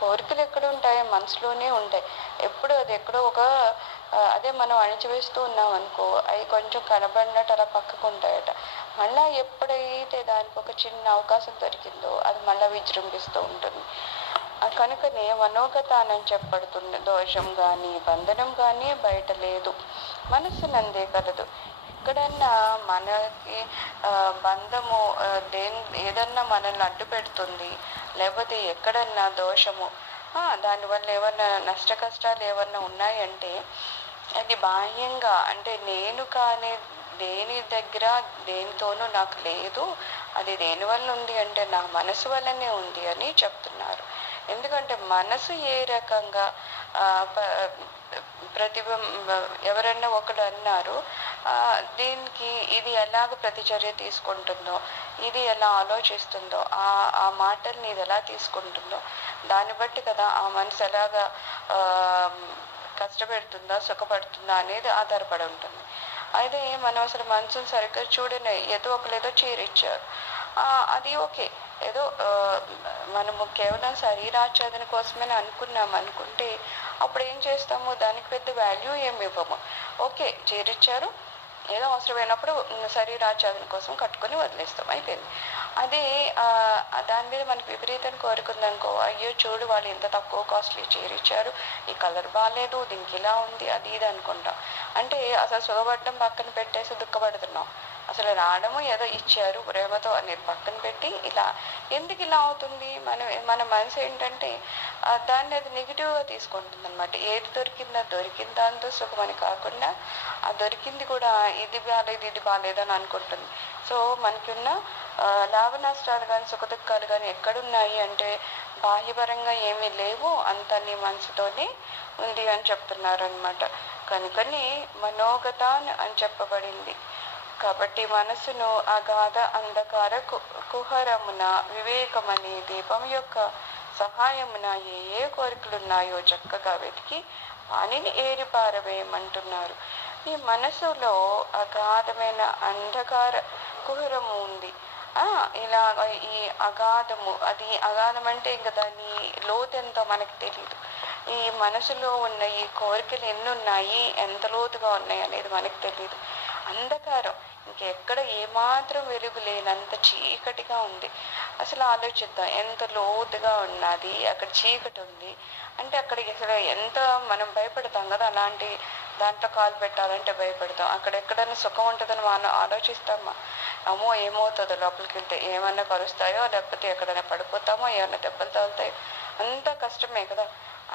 కోరికలు ఎక్కడ ఉంటాయి? మనసులోనే ఉంటాయి. ఎప్పుడు అది ఎక్కడో ఒక అదే మనం అణిచివేస్తూ ఉన్నాం అనుకో, అవి కొంచెం కనబడినట్టు అలా పక్కకు ఉంటాయట. మళ్ళీ ఎప్పుడైతే దానికి ఒక చిన్న అవకాశం దొరికిందో అది మళ్ళీ విజృంభిస్తూ ఉంటుంది. కనుకనే మనోగతానం చెప్పబడుతుంది. దోషం కానీ బంధనం కానీ బయట లేదు, మనస్సునందే కలదు. ఎక్కడన్నా మనకి బంధము ఏదన్నా మనల్ని అడ్డు పెడుతుంది, లేకపోతే ఎక్కడన్నా దోషము దానివల్ల ఏమన్నా నష్ట కష్టాలు ఏమన్నా ఉన్నాయంటే అది బాహ్యంగా, అంటే నేను కానీ దేని దగ్గర దేనితోనూ నాకు లేదు, అది దేనివల్ల ఉంది అంటే నా మనసు వల్లనే ఉంది అని చెప్తున్నారు. ఎందుకంటే మనసు ఏ రకంగా ఎవరన్నా ఒకడు అన్నారు, దీనికి ఇది ఎలాగ ప్రతిచర్య తీసుకుంటుందో, ఇది ఎలా ఆలోచిస్తుందో, ఆ మాటల్ని ఇది ఎలా తీసుకుంటుందో దాన్ని బట్టి కదా ఆ మనసు ఎలాగా కష్టపెడుతుందా సుఖపడుతుందా అనేది ఆధారపడి ఉంటుంది. అయితే మనం అసలు మనసును సరిగ్గా చూడని ఏదో ఒకలేదో చీరిచ్చారు, అది ఓకే, ఏదో మనము కేవలం శరీరాచ్ఛాదన కోసమే అనుకుంటే అప్పుడు ఏం చేస్తాము, దానికి పెద్ద వాల్యూ ఏమి ఇవ్వము. ఓకే చీరిచ్చారు, ఏదో అవసరమైనప్పుడు శరీరాచ్ఛాదన కోసం కట్టుకొని వదిలేస్తాం, అయిపోయింది. అదే దాని మీద మనకి విపరీతం కోరుకుందనుకో, అయ్యో చూడు వాళ్ళు ఇంత తక్కువ కాస్ట్లీ చీరిచ్చారు, ఈ కలర్ బాగాలేదు, దీనికి ఇలా ఉంది, అది ఇది అనుకుంటాం. అంటే అసలు సుఖపడడం పక్కన పెట్టేసి దుఃఖపడుతున్నాం. అసలు రావడము ఏదో ఇచ్చారు ప్రేమతో అనేది పక్కన పెట్టి ఇలా ఎందుకు ఇలా అవుతుంది? మన మనసు ఏంటంటే దాన్ని అది నెగిటివ్గా తీసుకుంటుంది అనమాట. ఏది దొరికిన దాంతో సుఖమని కాకుండా ఆ దొరికింది కూడా ఇది బాగాలేదు ఇది బాగాలేదు అని అనుకుంటుంది. సో మనకి ఉన్న లాభ నష్టాలు కానీ సుఖ దుఃఖాలు కానీ ఎక్కడున్నాయి అంటే బాహ్యపరంగా ఏమీ లేవు, అంతా నీ మనసుతోనే ఉంది అని చెప్తున్నారు అనమాట. కనుకని మనోగతాన్ అని చెప్పబడింది. కాబట్టి మనసును అగాధ అంధకార కుహరమున వివేకమనే దీపం యొక్క సహాయమున ఏ కోరికలున్నాయో చక్కగా వెతికి వానిని ఏరిపారవేయమంటున్నారు. ఈ మనసులో అగాధమైన అంధకార కుహరము ఉంది. ఇలా ఈ అగాధము, అది అగాధం అంటే ఇంకా దాని లోతెంతో మనకు తెలియదు. ఈ మనసులో ఉన్న ఈ కోరికలు ఎన్ని ఉన్నాయి, ఎంత లోతుగా ఉన్నాయి అనేది మనకు తెలియదు. అంధకారం, ఇంకెక్కడ ఏమాత్రం వెలుగు లేనంత చీకటిగా ఉంది. అసలు ఆలోచిద్దాం, ఎంత లోతుగా ఉన్నది, అక్కడ చీకటి ఉంది అంటే అక్కడికి అసలు ఎంత మనం భయపడతాం కదా, అలాంటి దాంట్లో కాలు పెట్టాలంటే భయపడతాం. అక్కడ ఎక్కడైనా సుఖం ఉంటుందని మనం ఆలోచిస్తామా? అమ్మో ఏమవుతుందో, లోపలికి వెళ్తే ఏమన్నా కలుస్తాయో, లేకపోతే ఎక్కడైనా పడిపోతామో, ఏమన్నా దెబ్బలు తగులుతాయో, అంత కష్టమే కదా.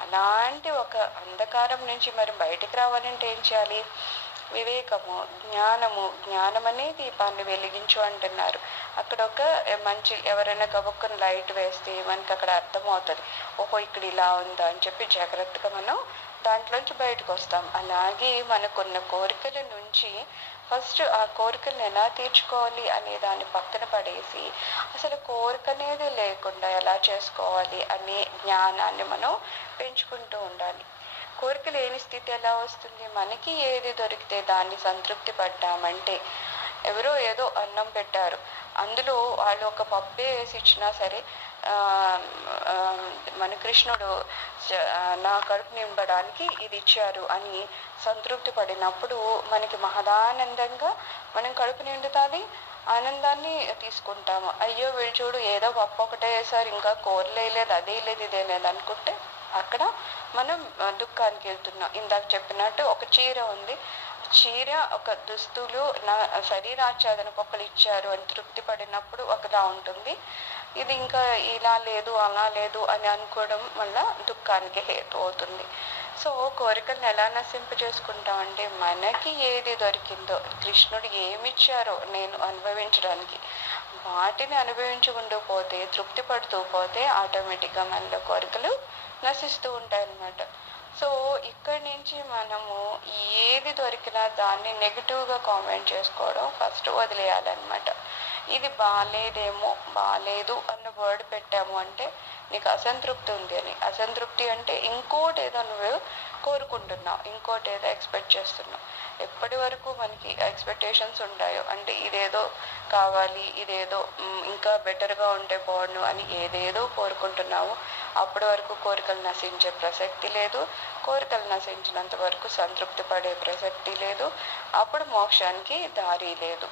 అలాంటి ఒక అంధకారం నుంచి మరి బయటికి రావాలంటే ఏం చేయాలి? వివేకము, జ్ఞానము. జ్ఞానం అనే దీపాన్ని వెలిగించు అంటున్నారు. అక్కడ ఒక మంచి ఎవరైనా గబుక్కుని లైట్ వేస్తే మనకి అక్కడ అర్థమవుతుంది, ఓహో ఇక్కడ ఇలా ఉందా అని చెప్పి జాగ్రత్తగా మనం దాంట్లోంచి బయటకు వస్తాం. అలాగే మనకున్న కోరికల నుంచి ఫస్ట్ ఆ కోరికలను ఎలా తీర్చుకోవాలి అనే దాన్ని పక్కన పడేసి అసలు కోరిక అనేది లేకుండా ఎలా చేసుకోవాలి అనే జ్ఞానాన్ని మనం పెంచుకుంటూ ఉండాలి. కోరిక లేని స్థితి ఎలా వస్తుంది? మనకి ఏది దొరికితే దాన్ని సంతృప్తి పడ్డామంటే, ఎవరో ఏదో అన్నం పెట్టారు, అందులో వాళ్ళు ఒక పప్పే వేసి ఇచ్చినా సరే మన కృష్ణుడు నా కడుపు నింపడానికి ఇది ఇచ్చారు అని సంతృప్తి పడినప్పుడు మనకి మహదానందంగా మనం కడుపు నిండుతుంది, ఆనందాన్ని తీసుకుంటాము. అయ్యో వీళ్ళు చూడు ఏదో పప్పు ఒకటే వేసారు, ఇంకా కూరలే లేదు, అదే లేదు ఇదే లేదు అనుకుంటే అక్కడ మనం దుఃఖానికి వెళ్తున్నాం. ఇందాక చెప్పినట్టు ఒక చీర ఉంది, చీర ఒక దుస్తులు నా శరీరాచ్ఛాదనకు ఒకరు ఇచ్చారు అని తృప్తి పడినప్పుడు ఒకలా ఉంటుంది. ఇది ఇంకా ఇలా లేదు అలా లేదు అని అనుకోవడం వల్ల దుఃఖానికి హేతు అవుతుంది. సో కోరికలను ఎలా నశింప చేసుకుంటామంటే మనకి ఏది దొరికిందో, కృష్ణుడు ఏమిచ్చారో నేను అనుభవించడానికి, వాటిని అనుభవించుకుంటూ పోతే, తృప్తి పడుతూ పోతే ఆటోమేటిక్గా మనలో కోరికలు నశిస్తూ ఉంటాయి అన్నమాట. సో ఇక్కడి నుంచి మనము ఏది దొరికినా దాన్ని నెగిటివ్గా కామెంట్ చేసుకోవడం ఫస్ట్ వదిలేయాలన్నమాట. ఇది బాగాలేదేమో, బాగాలేదు అన్న వర్డ్ పెట్టాము అంటే నీకు అసంతృప్తి ఉంది అని. అసంతృప్తి అంటే ఇంకోటి ఏదో నువ్వు కోరుకుంటున్నావు, ఇంకోటి ఏదో ఎక్స్పెక్ట్ చేస్తున్నావు. ఎప్పటి వరకు మనకి ఎక్స్పెక్టేషన్స్ ఉంటాయో, అంటే ఇదేదో కావాలి, ఇదేదో ఇంకా బెటర్గా ఉంటే బాగుండు అని ఏదేదో కోరుకుంటున్నావు, అప్పటి వరకు కోరికలు నశించే ప్రసక్తి లేదు. కోరికలు నశించినంత వరకు సంతృప్తి పడే ప్రసక్తి లేదు. అప్పుడు మోక్షానికి దారి లేదు.